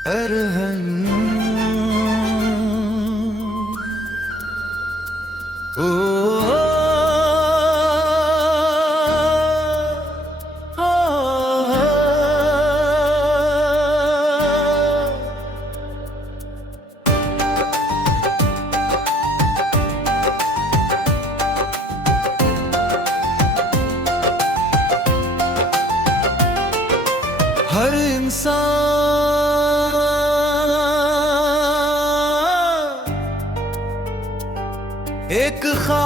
अरहम ओ हर इंसान एक ख्वाब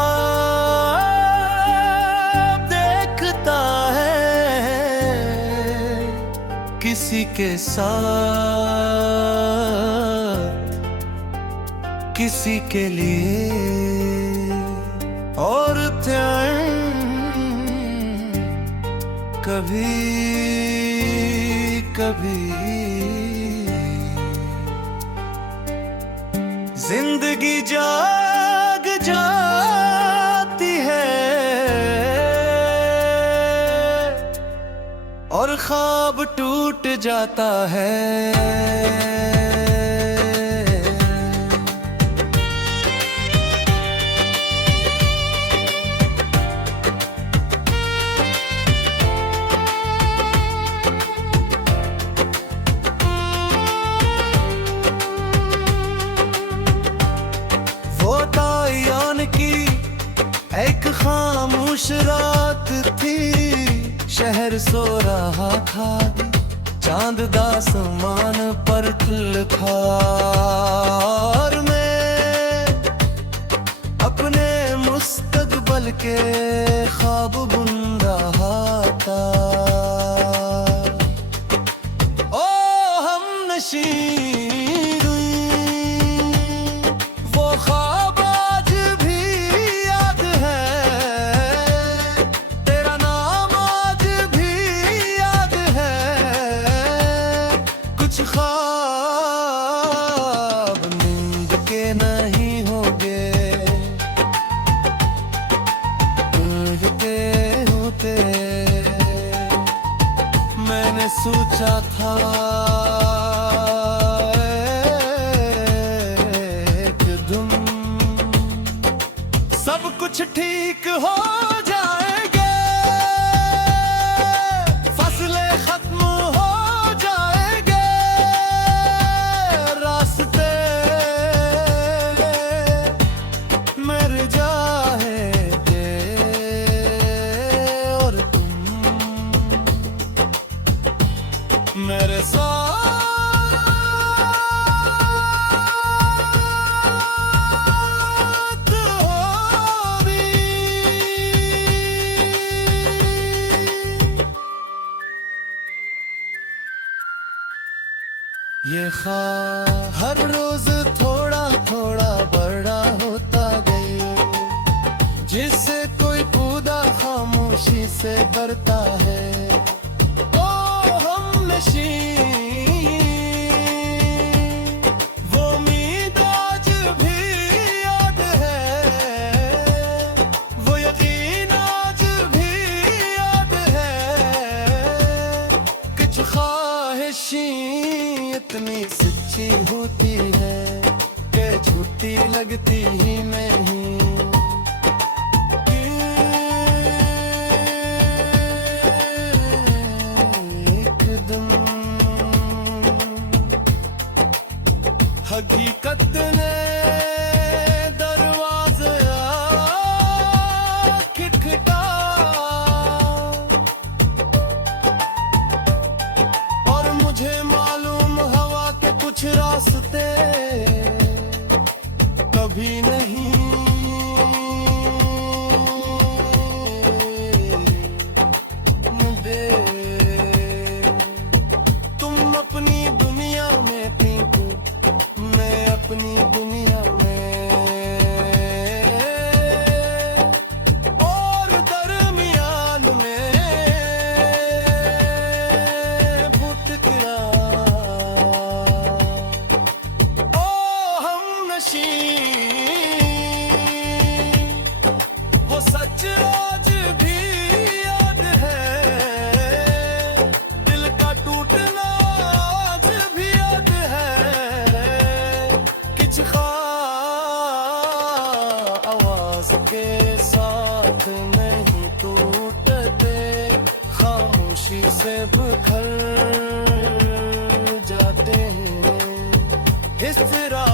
देखता है किसी के साथ, किसी के लिए। और कभी कभी जिंदगी जाग जाती है और ख्वाब टूट जाता है। एक खामोश रात थी, शहर सो रहा था, चांद दासमान पर खुल था और मैं अपने मुस्तकबल के ख्वाब बुन रहा था। ओ हम नशी वो ख्वाब आज भी याद है, तेरा नाम आज भी याद है। कुछ ख्वाब नींद के नहीं होंगे, उलझते होते मैंने सोचा था सब कुछ ठीक हो जाएंगे, फसलें खत्म हो जाएंगे, रास्ते मेरे जाएंगे और तुम मेरे साथ। ये ख्वाब हर रोज थोड़ा थोड़ा बड़ा होता गया, जिससे कोई कूदा खामोशी से डरता है। ओ हम नशी वो उम्मीद आज भी याद है, वो यकीन आज भी याद है। कुछ ख्वाहिशें इतनी सच्ची होती है कि झूठी लगती ही नहीं। एकदम हकीकत ने दरवाज़ा खटखटा और मुझे मालूम कुछ रास्ते कभी नहीं से बिखर जाते हैं इस तरह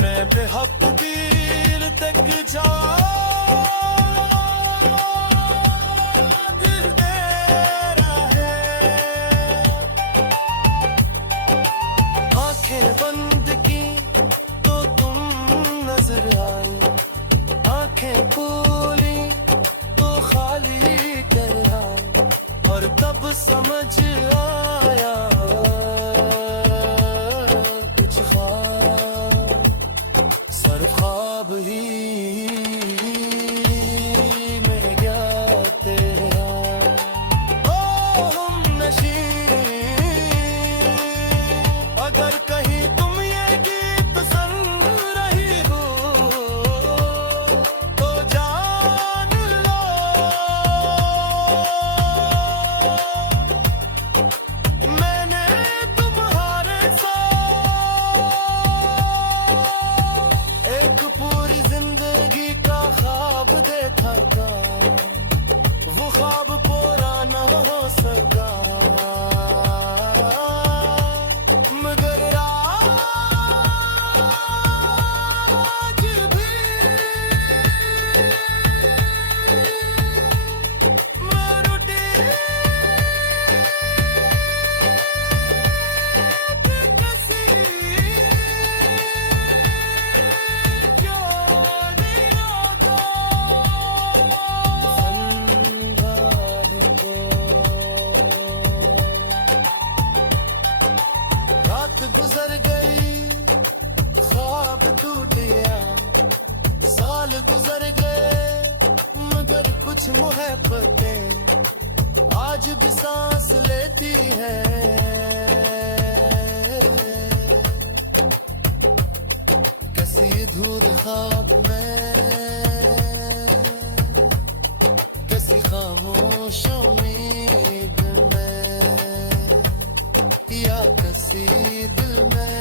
मैं बेहक दिल तक जा दिल दे रहे आंखें बंद की तो तुम नजर आई आंखें खोली तो खाली कराई और तब समझ आया कुछ ख्वाब सर ख्वाब ही में क्या तेरा ओ हम नशी अगर कहीं तुम ये गीत सुन रही हो तो जान लो मैंने तुम्हारे साथ एक पूरी जिंदगी का ख्वाब देखा था वो ख्वाब पूरा न हो सका मगर आज भी मैं रूठी कैसी क्यों नहीं आता संभाल को रात गुजर गई ख्वाब टूट गया साल गुजर गए मगर कुछ मोहब्बतें आज भी सांस लेती है कैसी धूल ख्वाब में कैसी खामोश उम्मीद में या किसी दिल में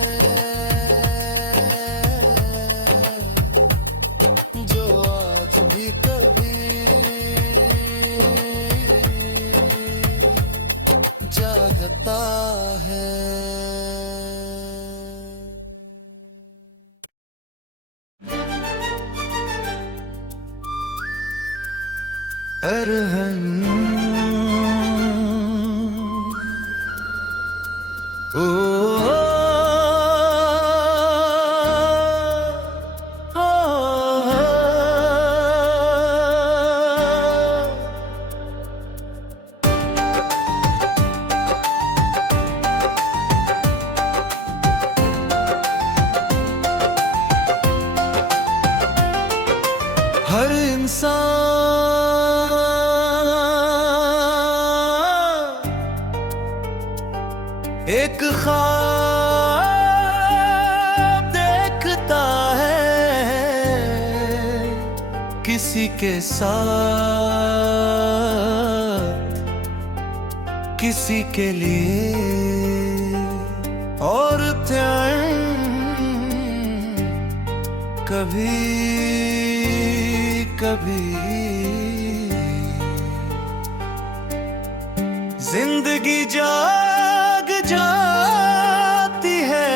जो आज भी कभी जागता है अरहम ओ हर इंसान एक ख्वाब देखता है किसी के साथ किसी के लिए और कभी कभी जिंदगी जाग जाती है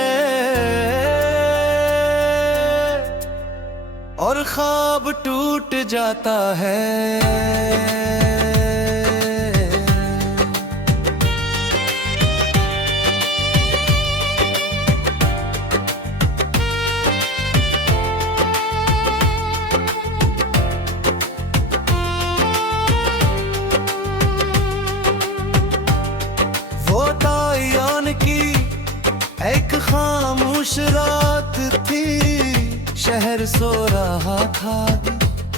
और ख्वाब टूट जाता है एक खामोश रात थी शहर सो रहा था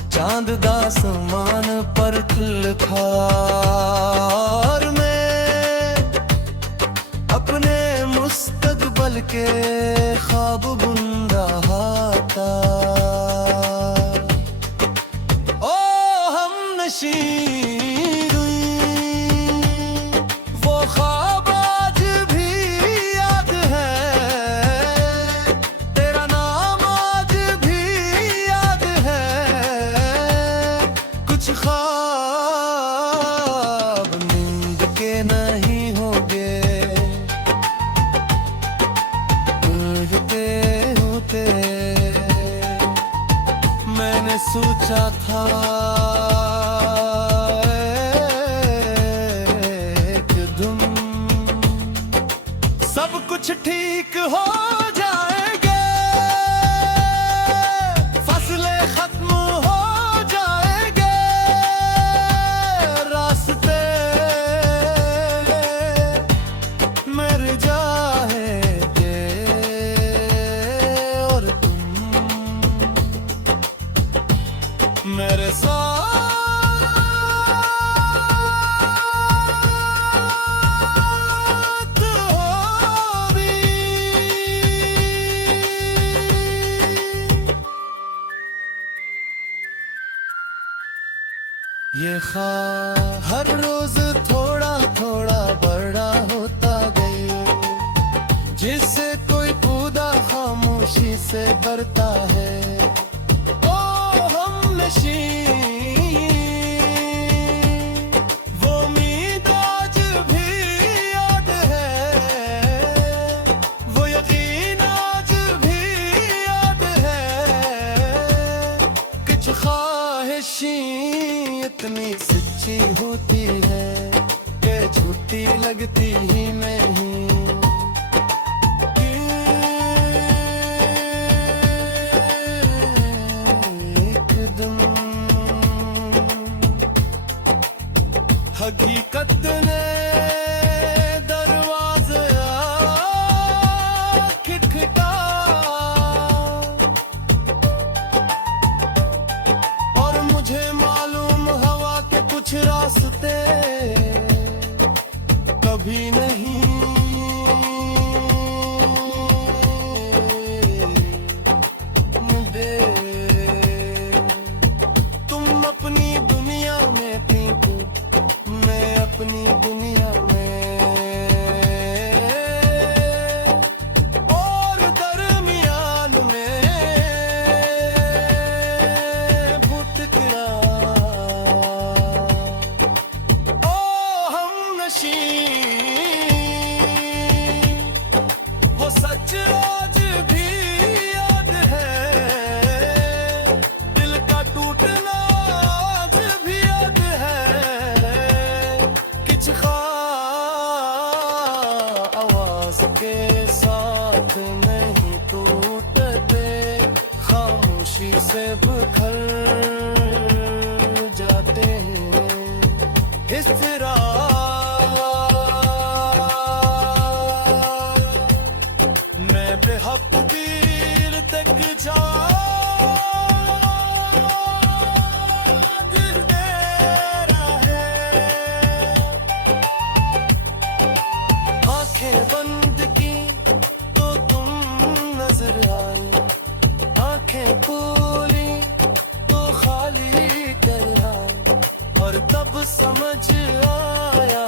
चांद दासमान पर खा और मैं अपने मुस्तकबल के ख्वाब बुन रहा था ओ हम नशी मैंने सोचा था एक धुन सब कुछ ठीक हो जाएंगे, फसले खत्म हो जाएंगे, रास्ते मर जाएंगे और तुम मेरे साथ हो भी। ये ख्वाब हर रोज थोड़ा थोड़ा बड़ा होता गया, जिससे कोई कूदा खामोशी से करता है। वो उम्मीद आज भी याद है, वो यकीन आज भी याद है। कुछ ख्वाहिशें इतनी सच्ची होती है कि झूठी लगती ही नहीं। हकीकत ने दरवाज़ा खटखटा और मुझे मालूम हवा के कुछ रास्ते कभी नहीं दे। तुम अपनी दुनिया में थी, मैं अपनी दुनिया में, और दरमियान में भटकना। ओ हमनशी वो सच आज भी याद है, दिल का टूटना आज भी याद है। कुछ आवाज के साथ नहीं टूटते, खामोशी से बिखर जाते हैं। इस तरह मैं बेहद दिल तक जा बंद की तो तुम नजर आई, आंखें खोली तो खाली कर आई, और तब समझ आया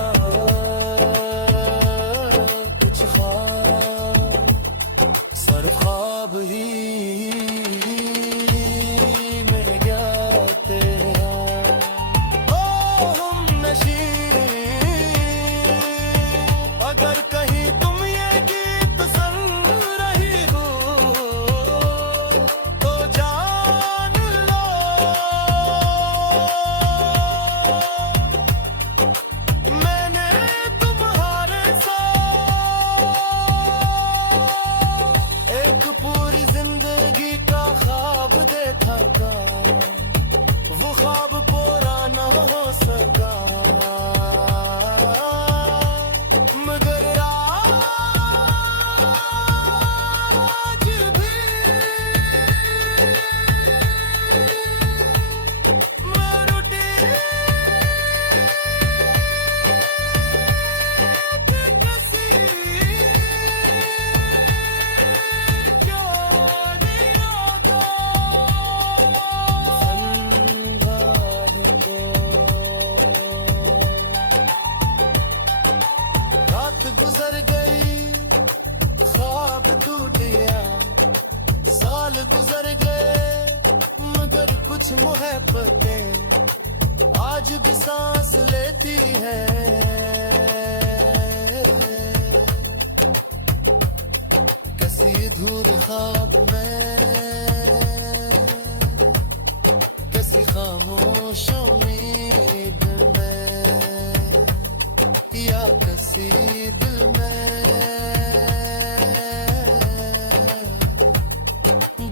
कुछ ख्वाब सिर्फ ख्वाब ही मेरे गाते हैं। ओ हमनशी अगर कहीं तुम ये गीत सुन रही हो तो जान लो मैंने तुम्हारे साथ एक पूरी जिंदगी का ख्वाब देखा था। वो ख्वाब पूरा न हो सका, मगर आज भी मैं रोटी कैसी क्यों नहीं आता संभाल को। रात गुजर गई, ख्वाब टूट गया, साल गुजर गए, मगर कुछ मोहब्बतें आज भी सांस लेती है। कैसी धूल ख्वाब में खामोश उम्मीद में या कसी दिल में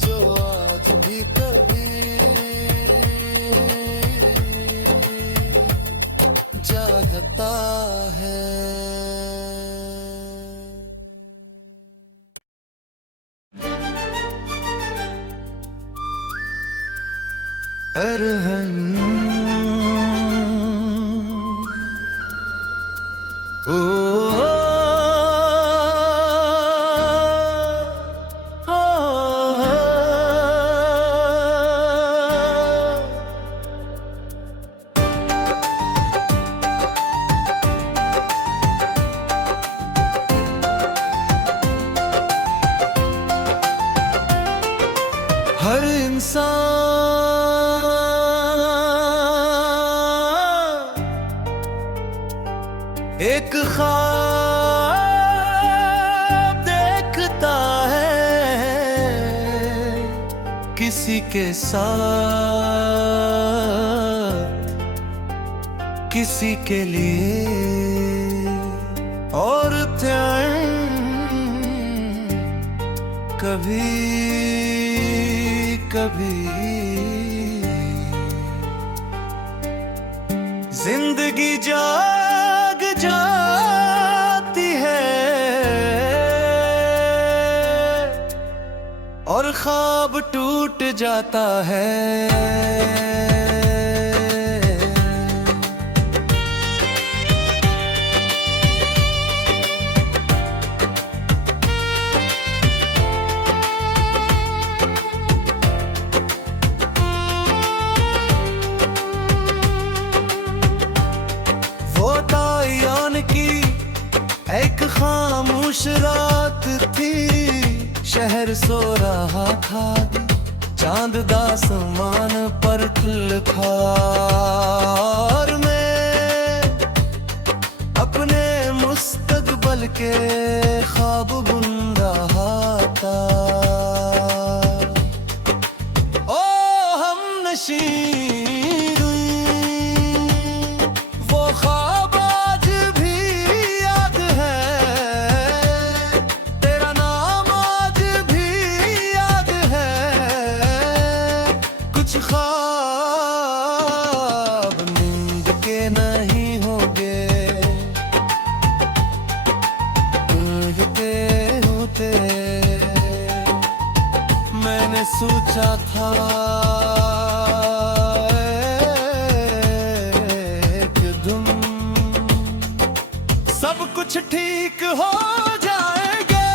जो आज भी कभी जागता है। अरहम ओ हर इंसान एक ख्वाब देखता है किसी के साथ किसी के लिए और कभी कभी जिंदगी जाग जाती है और ख्वाब टूट जाता है। एक खामोश रात थी, शहर सो रहा था, चांद दासमान पर खुल था और मैं अपने मुस्तकबल के ख्वाब बुन रहा था। ओ हम नशी मैंने सोचा था कि तुम सब कुछ ठीक हो जाएंगे,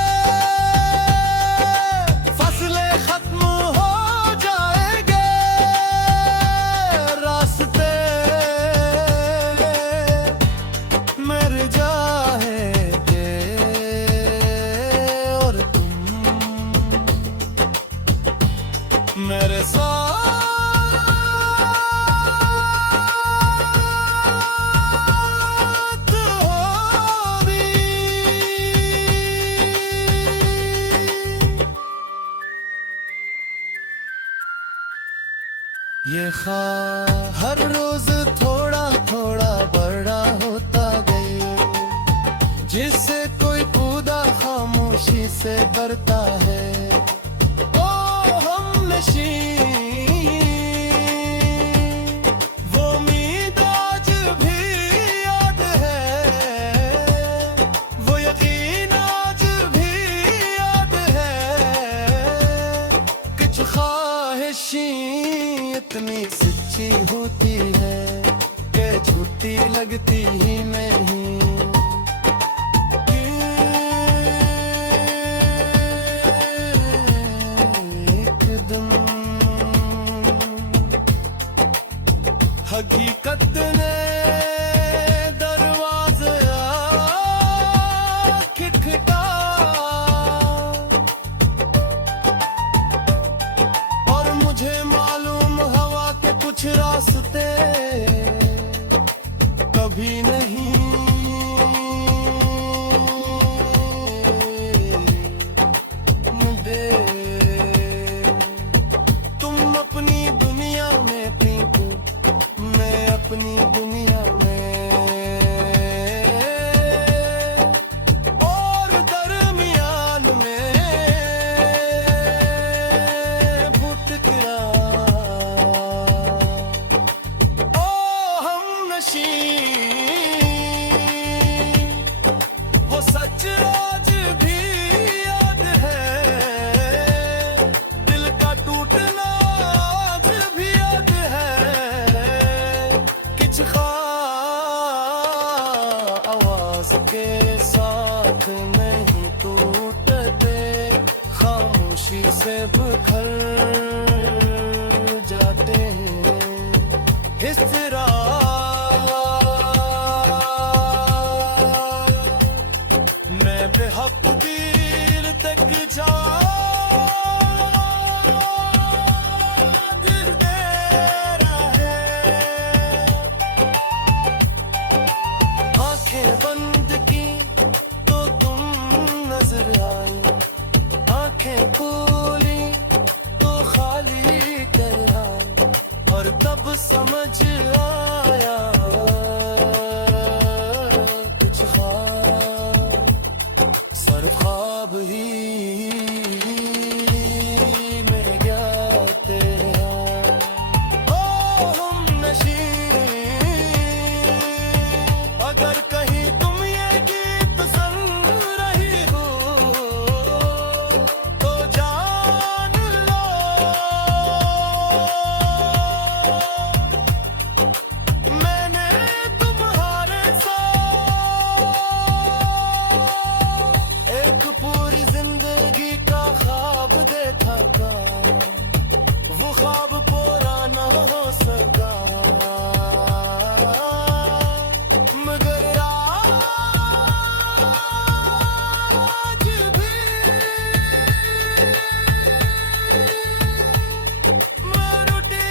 फसलें खत्म हो जाएंगे, रास्ते मेरे जाएंगे और मेरे साथ हो भी। ये ख्वाब हर रोज थोड़ा थोड़ा बड़ा होता गया, जिससे कोई कूदा खामोशी से करता है। वो उम्मीद आज भी याद है, वो यकीन आज भी याद है। कुछ ख्वाहिशें इतनी सच्ची होती है कि झूठी लगती ही नहीं। हकीकत ने दरवाज़े खटखटा और मुझे मालूम हवा के कुछ रास्ते कभी नहीं मुझे। तुम अपनी दुनिया में थी के साथ नहीं टूटते, खामोशी से बिखर जाते हैं। इस तरह मैं बेहक दिल तक जा दिल दे रहे, आंखें बंद की तो तुम नजर आई, आंखें खोली तो खाली कराई, और तब समझ आया कुछ ख्वाब सर ख्वाब ही मेरे क्या तेरे हैं। ओ हम नशी, अगर कहीं तुम ये गीत सुन रही हो तो जान लो मैंने तुम्हारे साथ एक पूरी जिंदगी का ख्वाब देखा था, वो ख्वाब पूरा न हो सका, मगर आज भी मैं रूठी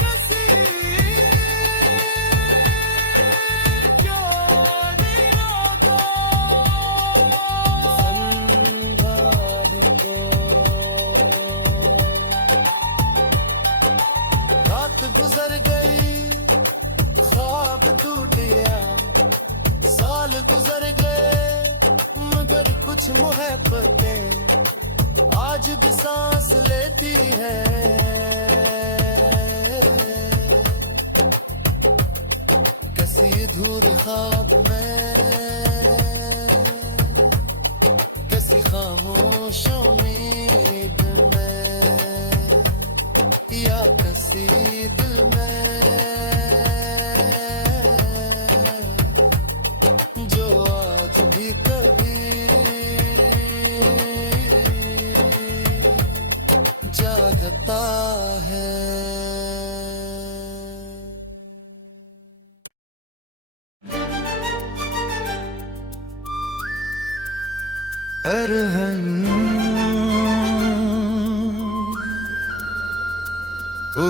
कैसी क्यों नहीं होगा संभाल को। रात गुजर गई, ख्वाब टूट गया, साल गुजर गए, मगर कुछ मोहब्बतें आज भी सांस लेती है। कैसी धूल ख्वाब में, कैसी खामोश उम्मीद में, या कैसी दिल में जो आज भी कभी जागता है। अरहम ओ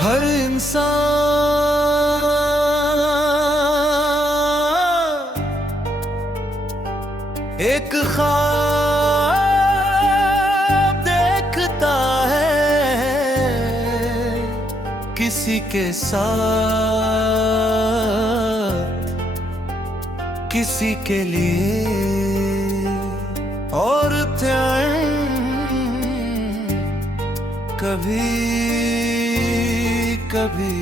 हर इंसान एक ख्वाब देखता है किसी के साथ, किसी के लिए, और कभी कभी